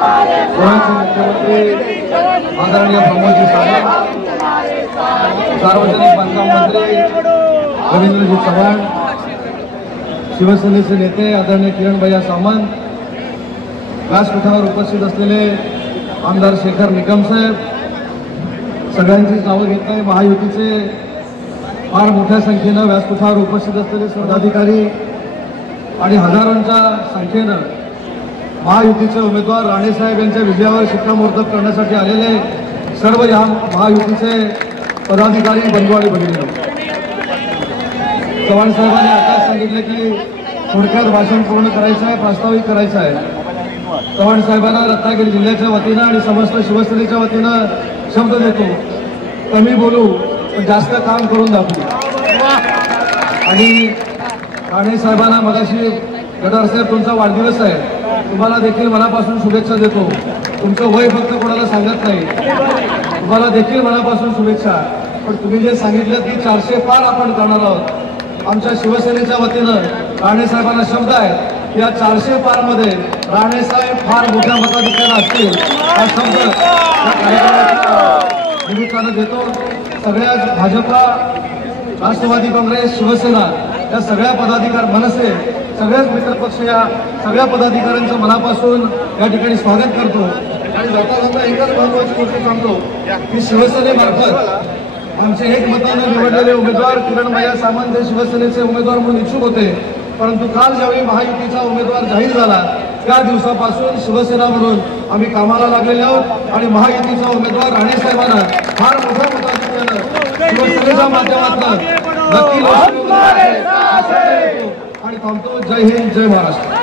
गोव्याचे मुख्यमंत्री आदरणीय प्रमोदजी सावंत, सार्वजनिक बांधकाम मंत्री रवींद्रजी चव्हाण, शिवसेनेचे नेते आदरणीय किरणभैया सामंत, व्यासपीठावर उपस्थित असलेले आमदार शेखर निकम साहेब, सगळ्यांची नावं घेत नाही, महायुतीचे फार मोठ्या संख्येनं व्यासपीठावर उपस्थित असलेले पदाधिकारी आणि हजारोंच्या संख्येनं महायुतीचे उमेदवार राणेसाहेब यांच्या विजयावर शिक्कामोर्तब करण्यासाठी आलेले सर्व या महायुतीचे पदाधिकारी बंधू आणि भगिनी, चव्हाण साहेबांनी आताच सांगितले की थोडक्यात भाषण पूर्ण करायचं आहे, प्रास्ताविक करायचं आहे. चव्हाण साहेबांना रत्नागिरी जिल्ह्याच्या वतीनं आणि समस्त शिवसेनेच्या वतीनं शब्द देतो, कमी बोलू पण जास्त काम करून दाखवू. आणि राणे साहेबांना मगाशी गडार साहेब तुमचा वाढदिवस आहे, तुम्हाला देखील मनापासून शुभेच्छा देतो. तुमचं वय फक्त कोणाला सांगत नाही, तुम्हाला देखील मनापासून शुभेच्छा. पण तुम्ही जे सांगितलं की 400 पार आपण करणार आहोत, आमच्या शिवसेनेच्या वतीनं राणे साहेबांना शब्द आहे की या 400 पार मध्ये राणे साहेब फार मोठ्या मताधिक्यानं असतील, हा शब्द या कार्यक्रमाच्या निमित्तानं देतो. सगळ्या भाजपा, राष्ट्रवादी काँग्रेस, शिवसेना या सगळ्या पदाधिकारी, मनसे, सगळ्याच मित्रपक्ष या सगळ्या पदाधिकाऱ्यांचं मनापासून या ठिकाणी स्वागत करतो. आणि जाता जाता एकच महत्वाची गोष्ट सांगतो की शिवसेनेमार्फत आमचे एक मतानं निवडलेले उमेदवार किरणभैया सामंत हे शिवसेनेचे उमेदवार म्हणून इच्छुक होते, परंतु काल ज्यावेळी महायुतीचा उमेदवार जाहीर झाला त्या दिवसापासून शिवसेना म्हणून आम्ही कामाला लागलेले आहोत आणि महायुतीचा उमेदवार राणे साहेबांना फार मोठ्या मताधिक्यानं शिवसेनेच्या माध्यमातून नक्की आणि थांबतो. जय हिंद, जय महाराष्ट्र.